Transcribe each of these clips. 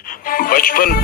55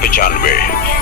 95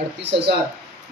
38,000,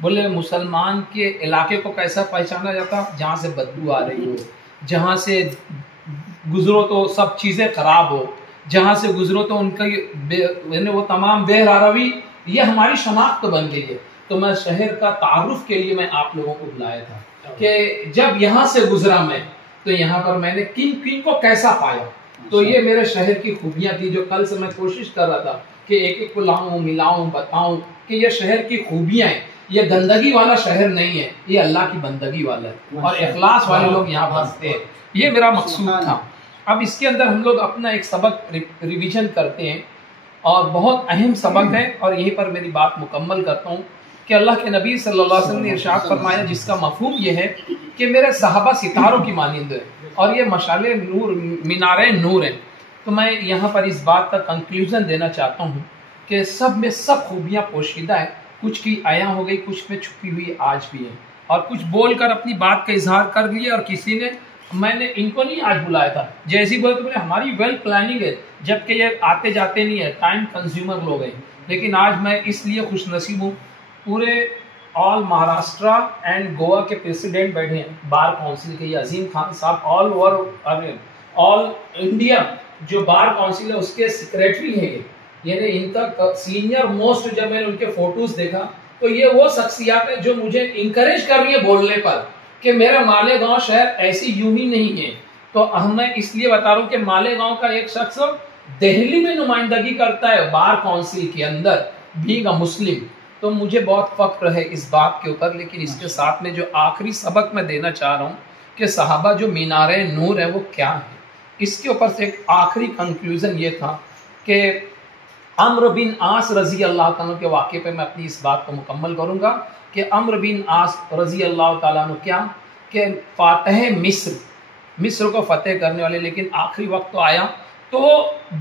بولے مسلمان کے علاقے کو کیسا پہچانا جاتا؟ جہاں سے بدبو آ رہی ہو، جہاں سے گزرو تو سب چیزیں خراب ہو، جہاں سے گزرو تو ان کا یعنی وہ تمام بے روی، یہ ہماری شناخت بن گئی ہے۔ تو میں شہر کا تعارف کے لیے میں آپ لوگوں کو بلایا تھا کہ جب یہاں سے گزرا میں تو یہاں پر میں نے کن کن کو کیسا پایا۔ تو یہ میرے شہر کی خوبیاں تھی جو کل سے میں کوشش کر رہا تھا کہ ایک ایک کو لاؤں، ملاؤں، بتاؤں کہ یہ شہر کی خوبیاں ہیں، یہ گندگی والا شہر نہیں ہے، یہ اللہ کی بندگی والا ہے اور اخلاص والے لوگ یہاں بستے ہیں۔ یہ میرا مقصود تھا۔ اب اس کے اندر ہم لوگ اپنا ایک سبق ریویژن کرتے ہیں اور بہت اہم سبق ہے، اور یہیں پر میری بات مکمل کرتا ہوں کہ اللہ کے نبی صلی اللہ علیہ وسلم نے ارشاد فرمایا، جس کا مفہوم یہ ہے کہ میرے صحابہ ستاروں کی مانند ہیں اور یہ مشعل نور، مینارے نور ہیں۔ تو میں یہاں پر اس بات کا کنکلوژن دینا چاہتا ہوں کہ سب میں سب خوبیاں پوشیدہ ہیں، کچھ کی عیاں ہو گئی، کچھ میں چھپی ہوئی آج بھی ہیں، اور کچھ بول کر اپنی بات کا اظہار کر لیا، اور کسی نے، میں نے ان کو نہیں آج بلایا تھا، جیسی بولے تو بولے ہماری ویل پلاننگ ہے، جبکہ یہ آتے جاتے نہیں ہے، ٹائم کنزیومر لوگ ہیں، لیکن آج میں اس لیے خوش نصیب ہوں، پورے آل مہاراشٹرا اینڈ گوا کے پریسیڈنٹ بیٹھے ہیں، بار کونسل کے، یہ عظیم خان صاحب، آل انڈیا جو بار کونسل ہے اس کے سیکریٹری ہیں، یعنی ان کا سینئر موسٹ، جب میں نے ان کے فوٹوز دیکھا تو یہ وہ شخصیات ہیں جو مجھے انکریج کر رہی ہے بولنے پر کہ میرا مالیگاؤں شہر ایسی یوں ہی نہیں ہے۔ تو میں اس لیے بتا رہا ہوں کہ مالیگاؤں کا ایک شخص دہلی میں نمائندگی کرتا ہے بار کونسل کے اندر، بینگ اے مسلم، تو مجھے بہت فخر ہے اس بات کے اوپر۔ لیکن اس کے ساتھ میں جو آخری سبق میں دینا چاہ رہا ہوں کہ صحابہ جو مینارے نور ہیں وہ کیا ہیں، اس کے اوپر سے ایک آخری کنکلوژن یہ تھا کہ عمرو بن عاص رضی اللہ تعالیٰ کے واقعے پہ میں اپنی اس بات کو مکمل کروں گا کہ عمرو بن عاص رضی اللہ تعالیٰ عنہ کیا کہ فاتح مصر کو فتح کرنے والے، لیکن آخری وقت تو آیا تو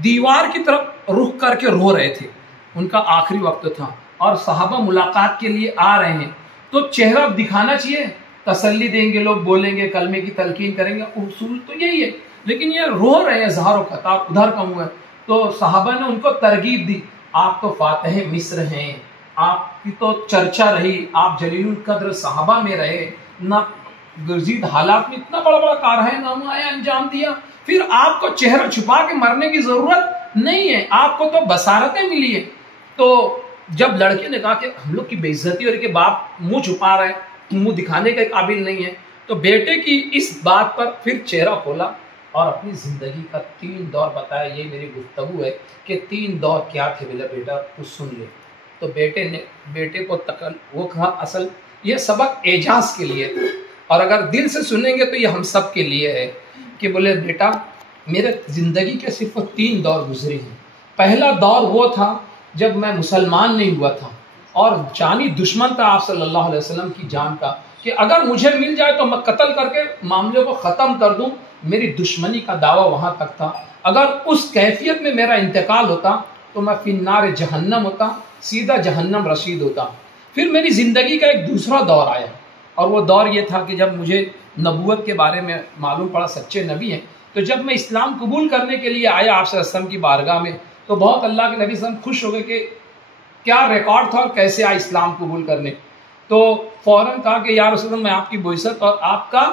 دیوار کی طرف رخ کر کے رو رہے تھے، ان کا آخری وقت تھا، اور صحابہ ملاقات کے لیے آ رہے ہیں، تو چہرہ دکھانا چاہیے، تسلی دیں گے، لوگ بولیں گے، کلمے کی تلقین کریں گے، اصول تو یہی ہے، لیکن یہ رو رہے ہیں ظاہر و خطاب ادھر کا ہوا ہے۔ تو صحابہ نے ان کو ترغیب دی، آپ تو فاتح مصر ہیں، آپ کی تو چرچا رہی، آپ جلیل القدر صحابہ میں رہے، نہ گزید حالات میں اتنا بڑا بڑا کارنامہ انجام دیا، پھر آپ کو چہرہ چھپا کے مرنے کی ضرورت نہیں ہے، آپ کو تو بصارتیں ملی ہے۔ تو جب لڑکے نے کہا کہ ہم لوگ کی بے عزتی ہو رہی کہ باپ منہ چھپا رہے ہیں، منہ دکھانے کے قابل نہیں ہے، تو بیٹے کی اس بات پر پھر چہرہ کھولا اور اپنی زندگی کا 3 دور بتایا۔ یہ میری گفتگو ہے کہ 3 دور کیا تھے، بولے بیٹا تو سن لے۔ تو بیٹے کو وہ کہا، اصل یہ سبق اعجاز کے لیے تھا، اور اگر دل سے سنیں گے تو یہ ہم سب کے لیے ہے کہ بولے بیٹا میرے زندگی کے صرف 3 دور گزرے ہیں۔ پہلا دور وہ تھا جب میں مسلمان نہیں ہوا تھا اور جانی دشمن تھا آپ صلی اللہ علیہ وسلم کی جان کا، کہ اگر مجھے مل جائے تو میں قتل کر کے معاملے کو ختم کر دوں، میری دشمنی کا دعویٰ وہاں تک تھا۔ اگر اس کیفیت میں میرا انتقال ہوتا تو میں فی النار جہنم ہوتا، سیدھا جہنم رسید ہوتا۔ پھر میری زندگی کا ایک دوسرا دور آیا، اور وہ دور یہ تھا کہ جب مجھے نبوت کے بارے میں معلوم پڑا سچے نبی ہیں، تو جب میں اسلام قبول کرنے کے لیے آیا آپ صلی اللہ علیہ وسلم کی بارگاہ میں، تو بہت اللہ کے نبی صلی اللہ علیہ وسلم خوش ہو گئے کہ کیا ریکارڈ تھا اور کیسے آئے اسلام قبول کرنے۔ تو فوراً کہا کہ یا رسول اللہ میں آپ کی بعثت اور آپ کا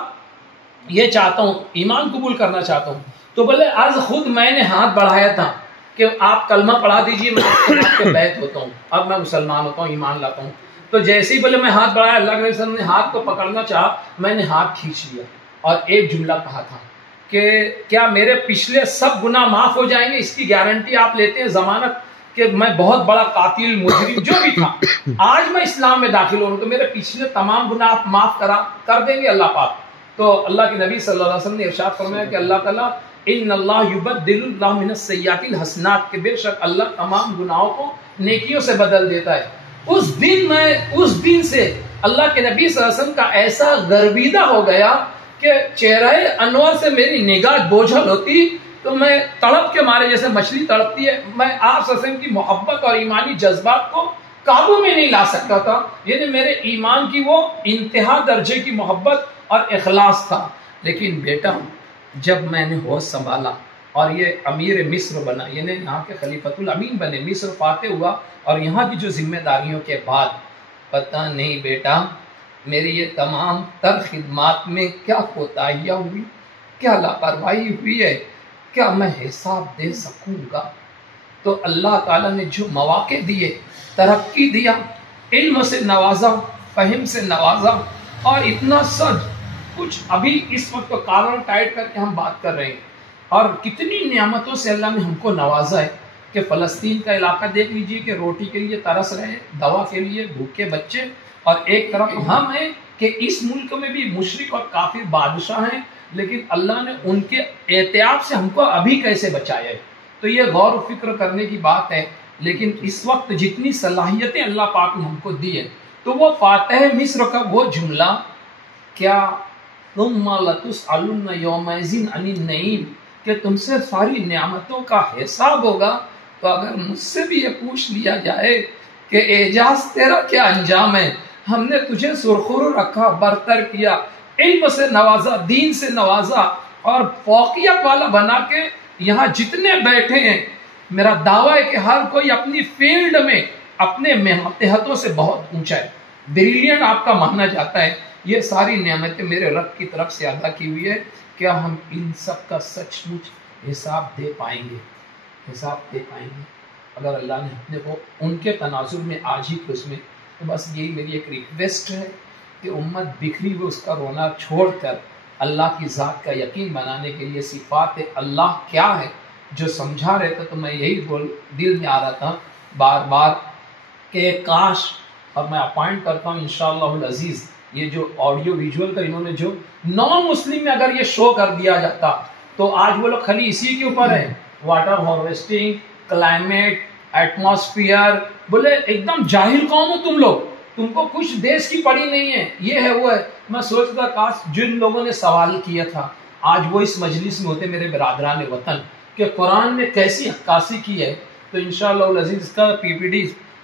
یہ چاہتا ہوں، ایمان قبول کرنا چاہتا ہوں۔ تو بولے عرض خود میں نے ہاتھ بڑھایا تھا کہ آپ کلمہ پڑھا دیجئے، میں آپ کے بیعت ہوتا ہوں، اب میں مسلمان ہوتا ہوں، ایمان لاتا ہوں۔ تو جیسے ہی بولے میں ہاتھ بڑھایا، اللہ کے نبی صلی اللہ علیہ وسلم نے ہاتھ کو پکڑنا چاہا، میں نے ہاتھ کھینچ لیا اور ایک جملہ کہا تھا کہ کیا میرے پچھلے سب گناہ معاف ہو جائیں گے؟ اس کی گارنٹی آپ لیتے ہیں، ضمانت کہ میں بہت بڑا قاتل، مجرم جو بھی تھا، آج میں اسلام میں داخل ہوں تو میرے پچھلے تمام گناہ آپ معاف کر دیں گے اللہ پاک؟ تو اللہ کے نبی صلی اللہ علیہ وسلم نے ارشاد فرمایا کہ اللہ تعالیٰ ان اللہ یبدل اللہ من السیئات الحسنات، کہ بے شک اللہ تمام گناہوں کو نیکیوں سے بدل دیتا ہے۔ اس دن سے اللہ کے نبی صلی اللہ علیہ وسلم کا ایسا گرویدہ ہو گیا کہ چہرہ انور سے میری نگاہ بوجھل ہوتی تو میں تڑپ کے مارے جیسے مچھلی تڑپتی ہے، میں آپ صلی اللہ علیہ وسلم کی محبت اور ایمانی جذبات کو قابو میں نہیں لا سکتا تھا، یعنی میرے ایمان کی وہ انتہا درجے کی محبت اور اخلاص تھا۔ لیکن بیٹا جب میں نے ہوش سنبھالا اور یہ امیر مصر بنا، یعنی یہاں کے خلیفۃ الامین بنے، مصر فاتح ہوا، اور یہاں کی جو ذمہ داریوں کے بعد پتہ نہیں بیٹا میری یہ تمام تر خدمات میں کیا کوتاہیاں ہوئی، کیا لاپرواہی ہوئی ہے، کیا میں حساب دے سکوں گا؟ تو اللہ تعالیٰ نے جو مواقع دیے، ترقی دیا، علم سے نوازا، فہم سے نوازا، اور اتنا سب کچھ ابھی اس وقت تو کالر ٹائٹ کر کے ہم بات کر رہے ہیں، اور کتنی نعمتوں سے اللہ نے ہم کو نوازا ہے کہ فلسطین کا علاقہ دیکھ لیجئے کہ روٹی کے لیے ترس رہے ہیں، دوا کے لیے بھوکے بچے، اور ایک طرف ہم ہیں کہ اس ملک میں بھی مشرک اور کافر بادشاہ ہیں، لیکن اللہ نے ان کے احتیاط سے ہم کو ابھی کیسے بچایا ہے۔ تو یہ غور و فکر کرنے کی بات ہے، لیکن اس وقت جتنی صلاحیتیں اللہ پاک نے ہم کو دی ہے، تو وہ فاتح مصر کا وہ جملہ کیا ثم لتسألن یومئذ عن النعیم، کہ تم سے ساری نعمتوں کا حساب ہوگا۔ تو اگر مجھ سے بھی یہ پوچھ لیا جائے کہ اعجاز تیرا کیا انجام ہے، ہم نے تجھے سرخرو رکھا، برتر کیا، علم سے نوازا، دین سے نوازا، اور فوقیت والا بنا کے یہاں جتنے بیٹھے ہیں، میرا دعویٰ ہے کہ ہر کوئی اپنی فیلڈ میں اپنے ماتحتوں سے بہت اونچا ہے، بریلینٹ آپ کا مانا جاتا ہے۔ یہ ساری نعمتیں میرے رب کی طرف سے ادا کی ہوئی ہے، کیا ہم ان سب کا سچ مچ حساب دے پائیں گے؟ حساب دے پائیں گے اگر اللہ نے اپنے کو ان کے تناظر میں آج ہی اس میں۔ تو بس یہی میری ایک ریکویسٹ ہے کہ امت بکھری ہوئی اس کا رونا چھوڑ کر اللہ کی ذات کا یقین بنانے کے لیے صفات اللہ کیا ہے جو سمجھا رہے تھے، تو میں یہی دل میں آ رہا تھا بار بار کہ کاش، اور میں اپوائنٹ کرتا ہوں انشاءاللہ العزیز، یہ جو آڈیو ویژول کا انہوں نے جو نان مسلم میں اگر یہ شو کر دیا جاتا تو آج وہ لوگ خالی اسی کے اوپر ہیں، واٹر ہارویسٹنگ، کلائمیٹ، ایٹماسفیئر، بولے ایک دم جاہل قوم ہو تم لوگ، تم کو کچھ دیش کی پڑی نہیں ہے، یہ ہے وہ ہے۔ میں سوچتا کاش جن لوگوں نے سوال کیا تھا آج وہ اس مجلس میں ہوتے، میرے برادران وطن، کہ قرآن نے کیسی عکاسی کی ہے۔ تو انشاءاللہ العزیز اس کا پی پی ڈی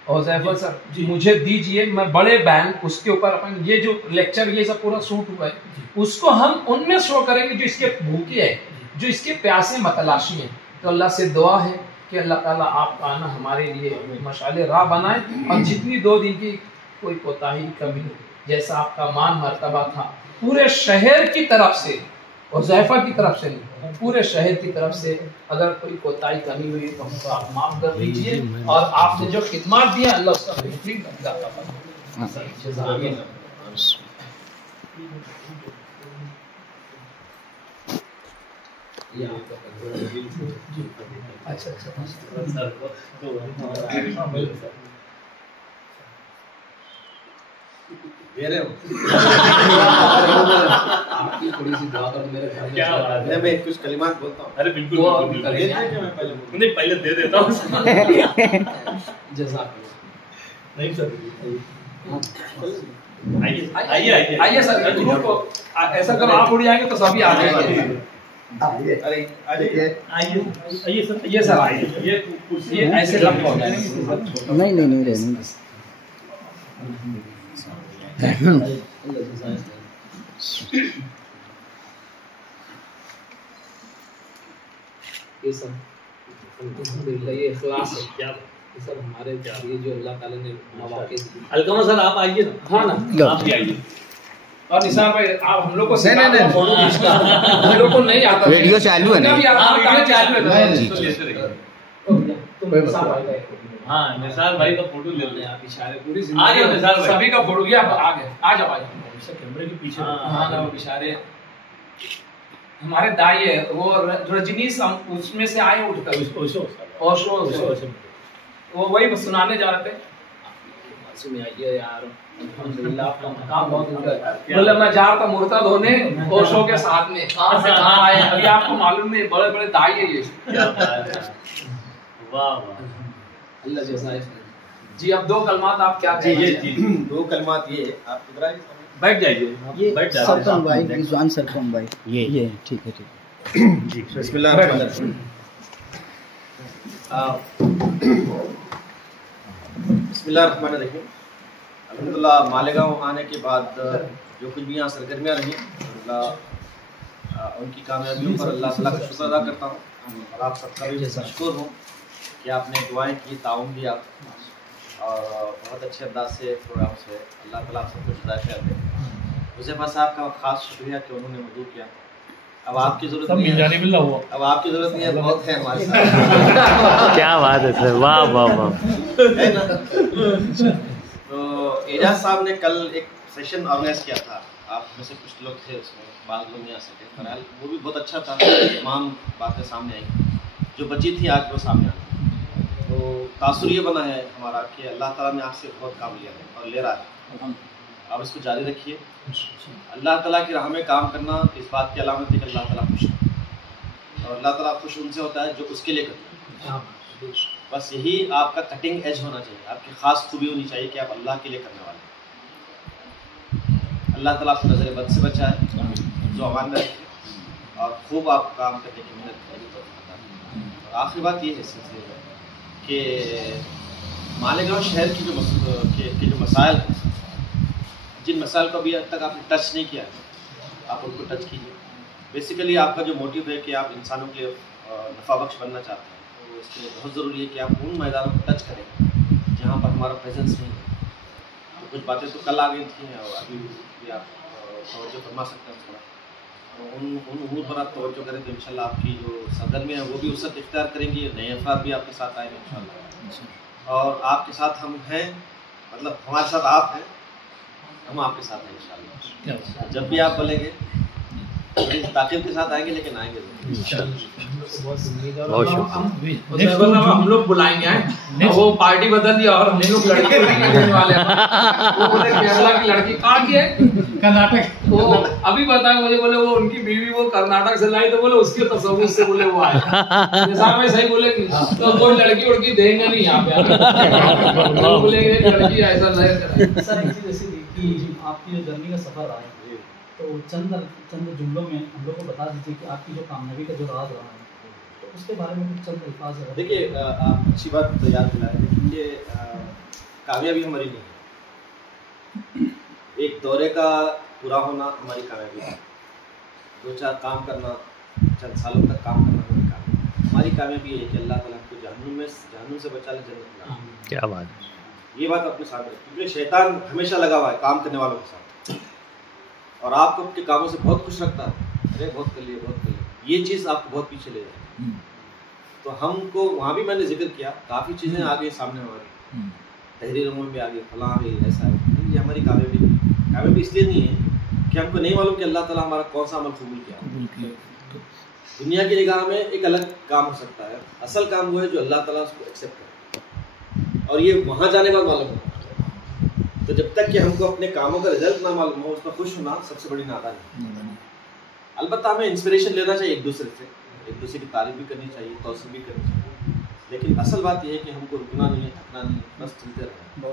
حذیفہ سر مجھے دیجئے، میں بڑے بین اس کے اوپر اپن یہ جو لیکچر یہ سب پورا سوٹ ہوا ہے اس کو ہم ان میں شو کریں گے جو اس کے بھوکے ہے، جو اس کے پیاسے متلاشی ہیں۔ تو اللہ سے دعا ہے کہ اللہ تعالیٰ آپ کا آنا ہمارے لیے مشعل راہ بنائے، اور جتنی 2 دن کی کوئی کوتاہی کمی جیسا آپ کا مان مرتبہ تھا پورے شہر کی طرف سے، حذیفہ کی طرف سے نہیں، پورے شہر کی طرف سے اگر کوئی کوتاہی کمی ہوئی تو ہم کو آپ معاف کر دیجیے، اور آپ نے جو خدمات دی ہیں اللہ اس کا بہترین بدلہ عطا فرمائے۔ جزاک اللہ۔ اچھا تھوڑی سی دعا کر میرے میں کچھ کلمات بولتا ہوں۔ ارے بالکل پہلے دے دیتا ہوں۔ جزاک نہیں سر، آئیے سر، ایسا کرو آپ اڑ جائیں گے تو سبھی آ جائیں گے۔ یہ سر آئیے، یہ ایسے لمبا ہو جائے گا۔ نہیں رہنے یہ سب الحمدللہ یہ اخلاص ہے کیا سب ہمارے یہ جو اللہ تعالیٰ نے مواقع دی۔ الکمہ سر آپ آئیے نا، ہاں نا، آپ بھی آئیے۔ اور نثار بھائی آپ ہم لوگ کو ہم لوگ کو نہیں آتا، ویڈیو چالو ہے نا؟ ویڈیو چالو ہے۔ ہاں نثار بھائی کا فوٹو لے لیں آپ، اشارے پوری آگے نثار بھائی سبھی کا فوٹو گیا، آگے آ جاؤ کیمرے کے پیچھے۔ ہاں نا، وہ اشارے ہمارے دائی ہے، وہ رجنیش اس میں سے آئے اٹھ کر اوشو وہ وہی سنانے جا رہے تھے میں آئیے یار الحمدللہ آپ کا مقام بہت اونچا ہے۔ بولے میں جا رہا تھا مرتد ہونے اوشو کے ساتھ میں، کہاں سے کہاں آئے ابھی آپ کو معلوم نہیں، بڑے بڑے دائی ہے یہ۔ واہ واہ، اللہ جزائے۔ جی اب 2 کلمات آپ کیا کہیں گے؟ جی 2 کلمات یہ آپ بیٹھ جائیے، یہ بیٹھ سرکم بھائی، رضوان سرکم بھائی، یہ ٹھیک ہے جی۔ بسم اللہ الرحمن الرحیم۔ بسم اللہ الرحمن الرحیم۔ الحمدللہ مالیگاؤں آنے کے بعد جو کچھ بھی یہاں سرگرمیاں رہیں، اللہ ان کی کامیابیوں پر اللہ تعالیٰ کا شکر ادا کرتا ہوں، اور آپ سب کا بھی مشکور ہوں کہ آپ نے دعائیں کی، تعاون دیا، اور بہت اچھے انداز سے پروگرامس ہوئے. اللہ تعالیٰ آپ سب کو جزائے خیر دے. حذیفہ صاحب کا خاص شکریہ کہ انہوں نے مدعو کیا. اب آپ کی ضرورت نہیں ہے, اب آپ کی ضرورت نہیں ہے, بہت ہے ہمارے ساتھ. کیا بات ہے سر, واہ واہ واہ. تو اعجاز صاحب نے کل ایک سیشن آرگنائز کیا تھا, آپ میں سے کچھ لوگ تھے اس میں, بعض لوگ نہیں آ سکے. بہرحال وہ بھی بہت اچھا تھا, تمام باتیں سامنے آئیں, جو بچی تھی آج وہ سامنے آ گئی. تو تاثر یہ بنا ہے ہمارا کہ اللہ تعالیٰ نے آپ سے بہت کام لیا ہے اور لے رہا ہے. آپ اس کو جاری رکھیے. اللہ تعالیٰ کی راہ میں کام کرنا اس بات کی علامت ہے کہ اللہ تعالیٰ خوش ہے, اور اللہ تعالیٰ خوش ان سے ہوتا ہے جو اس کے لیے کرتے ہیں. بس یہی آپ کا کٹنگ ایج ہونا چاہیے, آپ کی خاص خوبی ہونی چاہیے کہ آپ اللہ کے لیے کرنے والے ہیں. اللہ تعالیٰ آپ کو نظر بد سے بچائے, جو امان میں رکھے, اور خوب آپ کام کرنے کی محنت کریں. اور آخری بات یہ ہے سلسلے میں کہ مالیگاؤں شہر کی جو مسائل ہیں, جن مسائل کو ابھی تک آپ نے ٹچ نہیں کیا ہے, آپ ان کو ٹچ کیجیے. بیسیکلی آپ کا جو موٹیو ہے کہ آپ انسانوں کے نفع بخش بننا چاہتے ہیں, تو اس کے لیے بہت ضروری ہے کہ آپ ان میدانوں کو ٹچ کریں جہاں پر ہمارا پریزنس نہیں ہے. تو کچھ باتیں تو کل آ گئی تھیں اور ابھی بھی آپ توجہ فرما سکتے ہیں تھوڑا. ان امور پر آپ توجہ کریں تو انشاءاللہ آپ کی جو سرگرمیاں ہیں وہ بھی وسعت اختیار کریں گی, نئے افراد بھی آپ کے ساتھ آئیں گے انشاءاللہ. اور آپ کے ساتھ ہم ہیں, مطلب ہمارے ساتھ آپ ہیں, ہم آپ کے ساتھ ہیں انشاءاللہ. جب بھی آپ بولیں گے تاخیر کے ساتھ آئیں گے, لیکن آئیں گے ہم لوگ بلائیں گے. وہ پارٹی بدل دیا اور ہم لوگ لڑکی دینے والے ہیں. وہ بولے کیرلا کی لڑکی کہاں کی ہے, کرناٹک. وہ ابھی بتائیں مجھے, بولے وہ ان کی بیوی وہ کرناٹک سے لائی, تو بولے اس کے تصور سے بولے وہ آئے. جیسا میں صحیح بولے گی تو کوئی لڑکی وڑکی دیں گے نہیں یہاں پہ, بولیں گے لڑکی ایسا لائے کریں. سر ایک چیز ایسی تھی کہ آپ کی جو جرنی کا سفر رہا ہے, تو چند جملوں میں ہم لوگ کو بتا دیجیے کہ آپ کی جو کامیابی کا جو راز رہا ہے, تو اس کے بارے میں کچھ چند الفاظ ہے. دیکھیے آپ اچھی بات یاد دلائیں. دیکھیے کامیابی ہماری نہیں ہے, ایک دورے کا پورا ہونا ہماری کامیابی ہے. 2-4 کام کرنا, چند سالوں تک کام کرنا ہماری کامیابی. ہماری کامیابی یہ ہے کہ اللہ تعالیٰ کو جہنم سے بچا لے, جنت میں. کیا بات ہے, یہ بات اپنے سامنے رکھیں, کیونکہ شیطان ہمیشہ لگا ہوا ہے کام کرنے والوں کے ساتھ, اور آپ کو آپ کے کاموں سے بہت خوش رکھتا ہے. ارے بہت کر لیے, بہت کر لیے, یہ چیز آپ کو بہت پیچھے لے جائے. تو ہم کو وہاں بھی میں نے ذکر کیا, کافی چیزیں آ گئی سامنے ہماری, تحریروں میں بھی آ گئی, فلاں آ گئی, ایسا ہے. یہ ہماری کامیابی نہیں. کامیابی اس لیے نہیں ہے کہ ہم کو نہیں معلوم کہ اللہ تعالیٰ ہمارا کون سا عمل قبول کیا. دنیا کی نگاہ میں ایک الگ کام ہو سکتا ہے, اصل کام وہ ہے جو اللہ تعالیٰ اس کو ایکسیپٹ کرے, اور یہ وہاں جانے کا معلوم ہوتا ہے. تو جب تک کہ ہم کو اپنے کاموں کا رزلٹ نہ معلوم ہو, اس پر خوش ہونا سب سے بڑی نادانی ہے. البتہ ہمیں انسپریشن لینا چاہیے ایک دوسرے سے, ایک دوسرے کی تعریف بھی کرنی چاہیے, توصیف بھی کرنی چاہیے, لیکن اصل بات یہ ہے کہ ہم کو رکنا نہیں ہے, تھکنا نہیں ہے, بس چلتے رہنا.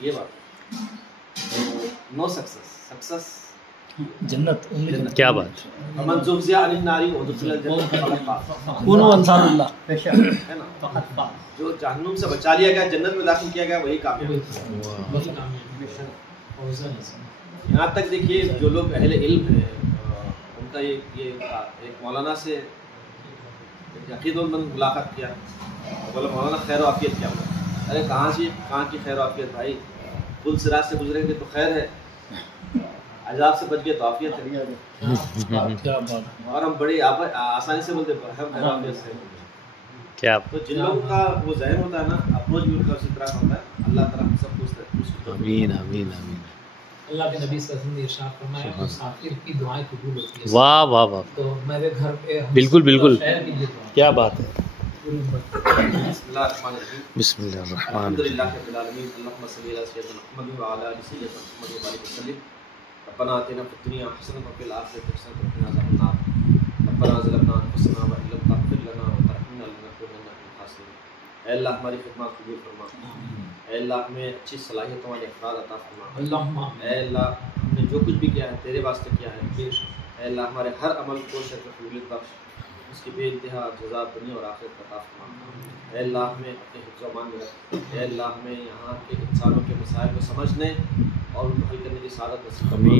یہ بات نو سکسیس جنت. کیا بات من زحزح عن النار وادخل الجنة فقد فاز. کونوا انصار اللہ, ہے نا, جو جہنم سے بچا لیا گیا, جنت میں داخل کیا گیا, وہی کامیاب. یہاں تک دیکھیے جو لوگ اہل علم ہیں, ان کا یہ ایک مولانا سے یقین مند ملاقات کیا, بولا مولانا خیر و عافیت کیا. ارے کہاں کی خیر و عافیت بھائی, پل صراط سے گزریں گے تو خیر ہے, عذاب سے بچ گئے تو عافیت ہے. اور ہم بڑی آسانی سے بولتے ہیں کیا. تو جن لوگوں کا وہ ذہن ہوتا ہے نا, اپروچ بھی ان کا اسی طرح ہوتا ہے. اللہ تعالیٰ ہم سب کو آمین آمین آمین. اللہ کے نبی صلی اللہ علیہ وسلم نے ارشاد فرمایا مسافر کی دعائیں قبول ہوتی ہیں. واہ واہ واہ, تو میرے گھر پہ بالکل بالکل, کیا بات ہے. بسم اللہ الرحمن الرحیم. الحمدللہ رب العالمین, اللهم صل علی سیدنا محمد وعلی آل سیدنا محمد وبارک وسلم. ربنا آتنا فی الدنیا حسنۃ وفی الآخرۃ حسنۃ وقنا عذاب النار. ربنا ظلمنا انفسنا وان لم تغفر لنا وترحمنا لنکونن من الخاسرین. اے اللہ ہماری خدمات قبول فرما. اے اللہ ہمیں اچھی صلاحیتوں والے افراد عطا فرما. اے اللہ ہم نے جو کچھ بھی کیا ہے تیرے واسطے کیا ہے. اے اللہ ہمارے ہر عمل کو شرف قبولیت بخش, اس کی بے انتہا جزا دنیا اور آخرت عطا فرما. اے اللہ ہمیں اپنے حفظ و امان میں رکھ. اے اللہ ہمیں یہاں کے انسانوں کے مسائل کو سمجھنے اور ان کو حل کرنے کی سعادت نصیب فرما.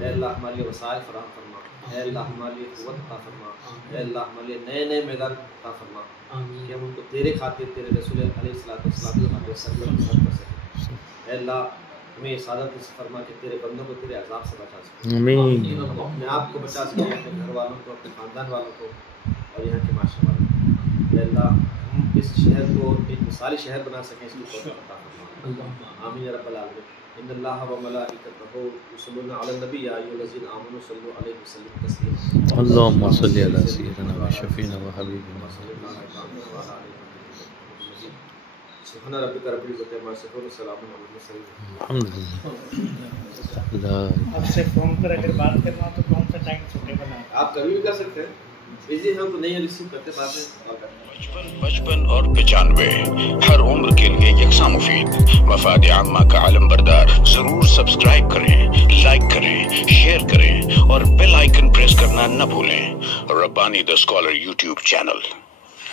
اے اللہ ہمارے لیے وسائل فراہم فرما. اے اللہ ہمارے لیے قوت عطا فرما، اے اللہ ہمارے لیے نئے نئے میدان عطا فرما کہ ہم ان کو تیرے خاطر، تیرے رسول علیہ الصلوۃ والسلام کے خاطر سر کر سکیں۔ اے اللہ ہمیں سعادت نصیب فرما کہ تیرے بندوں کو تیرے عذاب سے بچا سکیں، آمین اپنے آپ کو بچا سکیں، اپنے گھر والوں کو، اپنے خاندان والوں کو اور یہاں کے معاشرے والوں کو۔ اے اللہ ہم اس شہر کو ایک مثالی شہر بنا سکیں، اس کی توفیق عطا فرما، آمین یا رب العالمین۔ ان اللہ و ملائکتہ یصلون علی النبی یا ایھا الذین آمنوا صلوا علیہ وسلم تسلیما۔ اللهم صل على سيدنا وشفينا وحبيبنا سبحان ربک رب العزۃ عما یصفون وسلام علی المرسلین۔ الحمد للہ۔ آپ سے فون پر اگر بات کرنا ہو تو کون سا ٹائم سوٹیبل ہے؟ آپ کبھی بھی کر سکتے ہیں، بزی ہم تو نہیں ریسیو کرتے باتیں، کال کرتے ہیں۔ 55 اور 95 ہر عمر کے لیے یکساں مفید، مفاد عامہ کا علم بردار۔ ضرور سبسکرائب کریں، لائک کریں، شیئر کریں اور بیل آئیکن پریس کرنا نہ بھولیں۔ Rabbani the scholar YouTube channel.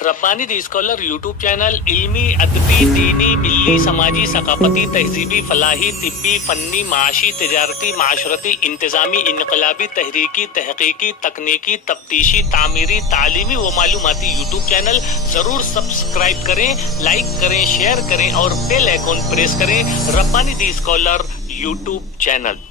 Rabbani the scholar YouTube channel علمی، ادبی، دینی، ملی، سماجی، ثقافتی، تہذیبی، فلاحی، طبی، فنی، معاشی، تجارتی، معاشرتی، انتظامی، انقلابی، تحریکی، تحقیقی، تکنیکی، تفتیشی، تعمیری، تعلیمی و معلوماتی یوٹیوب چینل۔ ضرور سبسکرائب کریں، لائک کریں، شیئر کریں اور بیل آئیکن پریس کریں۔ ربانی دی اسکالر یوٹیوب چینل۔